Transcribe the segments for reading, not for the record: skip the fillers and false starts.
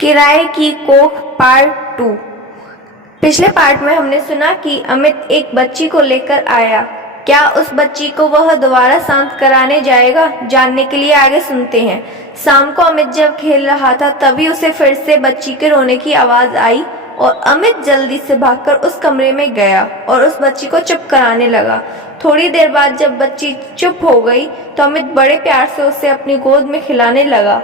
किराए की कोख पार्ट 2। पिछले पार्ट में हमने सुना कि अमित एक बच्ची को लेकर आया। क्या उस बच्ची को वह दोबारा शांत कराने जाएगा? जानने के लिए आगे सुनते हैं। शाम को अमित जब खेल रहा था तभी उसे फिर से बच्ची के रोने की आवाज आई और अमित जल्दी से भागकर उस कमरे में गया और उस बच्ची को चुप कराने लगा। थोड़ी देर बाद जब बच्ची चुप हो गई तो अमित बड़े प्यार से उसे अपनी गोद में खिलाने लगा।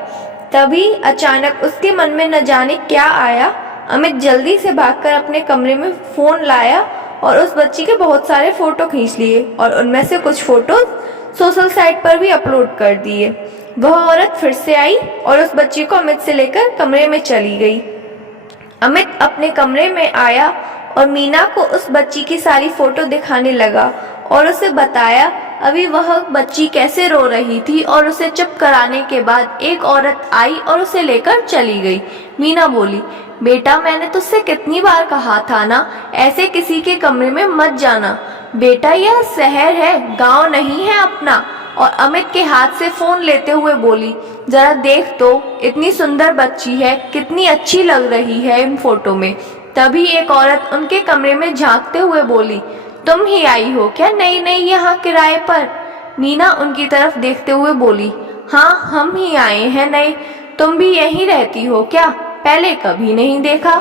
तभी अचानक उसके मन में न जाने क्या आया। अमित जल्दी से भागकर अपने कमरे में फोन लाया और उस बच्ची के बहुत सारे फोटो खींच लिए और उनमें से कुछ फोटो सोशल साइट पर भी अपलोड कर दिए। वह औरत फिर से आई और उस बच्ची को अमित से लेकर कमरे में चली गई। अमित अपने कमरे में आया और मीना को उस बच्ची की सारी फोटो दिखाने लगा और उसे बताया अभी वह बच्ची कैसे रो रही थी और उसे चुप कराने के बाद एक औरत आई और उसे लेकर चली गई। मीना बोली, बेटा मैंने तुझसे कितनी बार कहा था ना, ऐसे किसी के कमरे में मत जाना। बेटा यह शहर है, गांव नहीं है अपना। और अमित के हाथ से फोन लेते हुए बोली, जरा देख तो, इतनी सुंदर बच्ची है, कितनी अच्छी लग रही है इन फोटो में। तभी एक औरत उनके कमरे में झांकते हुए बोली, तुम ही आई हो क्या नई नई यहाँ किराए पर? मीना उनकी तरफ देखते हुए बोली, हाँ हम ही आए हैं नए। तुम भी यहीं रहती हो क्या? पहले कभी नहीं देखा।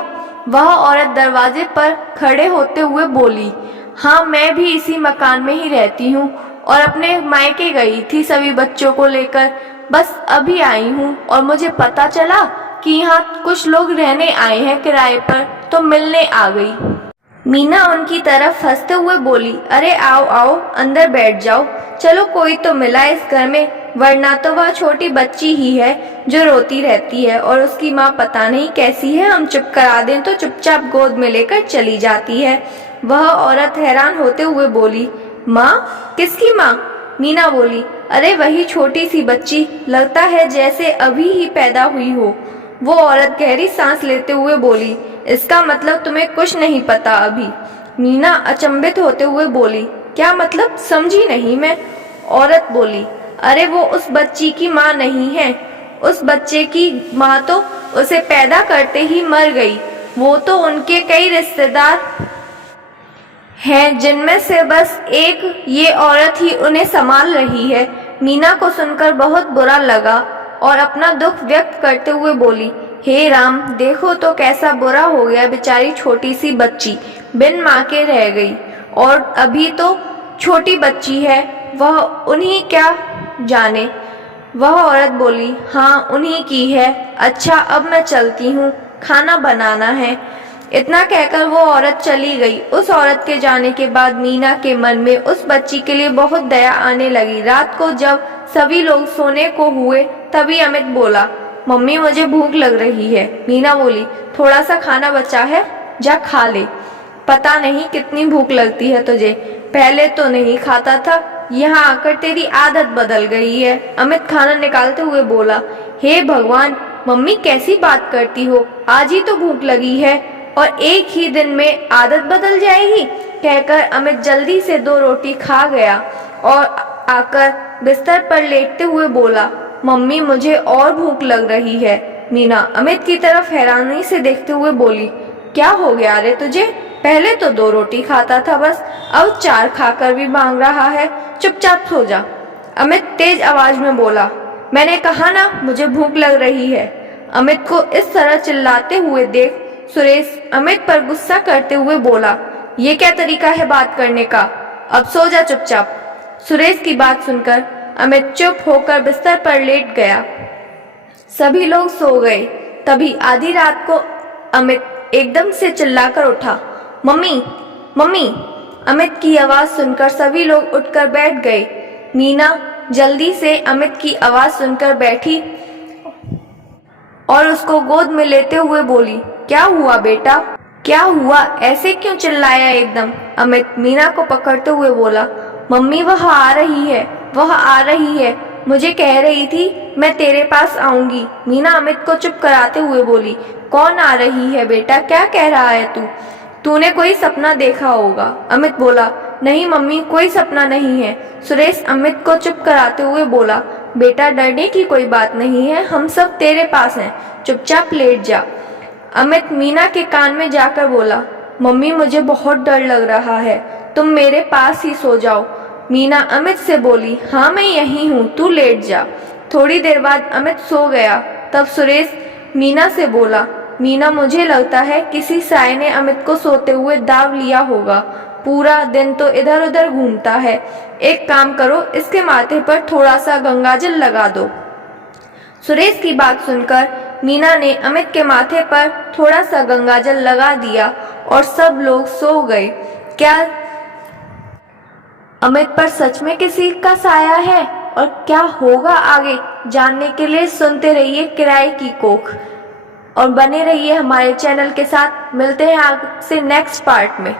वह औरत दरवाजे पर खड़े होते हुए बोली, हाँ मैं भी इसी मकान में ही रहती हूँ और अपने मायके गई थी सभी बच्चों को लेकर, बस अभी आई हूँ और मुझे पता चला कि यहाँ कुछ लोग रहने आए हैं किराए पर, तो मिलने आ गई। मीना उनकी तरफ हंसते हुए बोली, अरे आओ आओ अंदर बैठ जाओ, चलो कोई तो मिला इस घर में, वरना तो वह छोटी बच्ची ही है जो रोती रहती है और उसकी माँ पता नहीं कैसी है, हम चुप करा दें तो चुपचाप गोद में लेकर चली जाती है। वह औरत हैरान होते हुए बोली, माँ? किसकी माँ? मीना बोली, अरे वही छोटी सी बच्ची, लगता है जैसे अभी ही पैदा हुई हो। वो औरत गहरी सांस लेते हुए बोली, इसका मतलब तुम्हें कुछ नहीं पता अभी? मीना अचंभित होते हुए बोली, क्या मतलब? समझी नहीं मैं। औरत बोली, अरे वो उस बच्ची की माँ नहीं है, उस बच्चे की माँ तो उसे पैदा करते ही मर गई। वो तो उनके कई रिश्तेदार हैं जिनमें से बस एक ये औरत ही उन्हें संभाल रही है। मीना को सुनकर बहुत बुरा लगा और अपना दुख व्यक्त करते हुए बोली, हे राम, देखो तो कैसा बुरा हो गया, बेचारी छोटी सी बच्ची बिन माँ के रह गई और अभी तो छोटी बच्ची है, वह उन्हीं क्या जाने। वह औरत बोली, हाँ उन्हीं की है। अच्छा अब मैं चलती हूँ, खाना बनाना है। इतना कहकर वो औरत चली गई। उस औरत के जाने के बाद मीना के मन में उस बच्ची के लिए बहुत दया आने लगी। रात को जब सभी लोग सोने को हुए तभी अमित बोला, मम्मी मुझे भूख लग रही है। मीना बोली, थोड़ा सा खाना बचा है, जा खा ले। पता नहीं कितनी भूख लगती है तुझे, पहले तो नहीं खाता था, यहाँ आकर तेरी आदत बदल गई है। अमित खाना निकालते हुए बोला, हे भगवान, मम्मी कैसी बात करती हो, आज ही तो भूख लगी है और एक ही दिन में आदत बदल जाएगी। कहकर अमित जल्दी से 2 रोटी खा गया और आकर बिस्तर पर लेटते हुए बोला, मम्मी मुझे और भूख लग रही है। मीना अमित की तरफ हैरानी से देखते हुए बोली, क्या हो गया रे तुझे? पहले तो 2 रोटी खाता था बस, अब 4 खाकर भी मांग रहा है, चुपचाप सो जा। अमित तेज आवाज में बोला, मैंने कहा ना मुझे भूख लग रही है। अमित को इस तरह चिल्लाते हुए देख सुरेश अमित पर गुस्सा करते हुए बोला, ये क्या तरीका है बात करने का, अब सो जा चुपचाप। सुरेश की बात सुनकर अमित चुप होकर बिस्तर पर लेट गया। सभी लोग सो गए। तभी आधी रात को अमित एकदम से चिल्लाकर उठा, मम्मी मम्मी। अमित की आवाज सुनकर सभी लोग उठकर बैठ गए। मीना जल्दी से अमित की आवाज सुनकर बैठी और उसको गोद में लेते हुए बोली, क्या हुआ बेटा, क्या हुआ, ऐसे क्यों चिल्लाया एकदम? अमित मीना को पकड़ते हुए बोला, मम्मी वह आ रही है, वह आ रही है, मुझे कह रही थी मैं तेरे पास आऊंगी। मीना अमित को चुप कराते हुए बोली, कौन आ रही है बेटा, क्या कह रहा है तू? तूने कोई सपना देखा होगा। अमित बोला, नहीं मम्मी कोई सपना नहीं है। सुरेश अमित को चुप कराते हुए बोला, बेटा डरने की कोई बात नहीं है, हम सब तेरे पास हैं, चुपचाप लेट जा। अमित मीना के कान में जाकर बोला, मम्मी मुझे बहुत डर लग रहा है, तुम मेरे पास ही सो जाओ। मीना अमित से बोली, हाँ मैं यहीं हूँ, तू लेट जा। थोड़ी देर बाद अमित सो गया। तब सुरेश मीना से बोला, मीना मुझे लगता है किसी साय ने अमित को सोते हुए दाव लिया होगा, पूरा दिन तो इधर उधर घूमता है। एक काम करो, इसके माथे पर थोड़ा सा गंगाजल लगा दो। सुरेश की बात सुनकर मीना ने अमित के माथे पर थोड़ा सा गंगाजल लगा दिया और सब लोग सो गए। क्या अमित पर सच में किसी का साया है और क्या होगा आगे, जानने के लिए सुनते रहिए किराए की कोख और बने रहिए हमारे चैनल के साथ। मिलते हैं आपसे नेक्स्ट पार्ट में।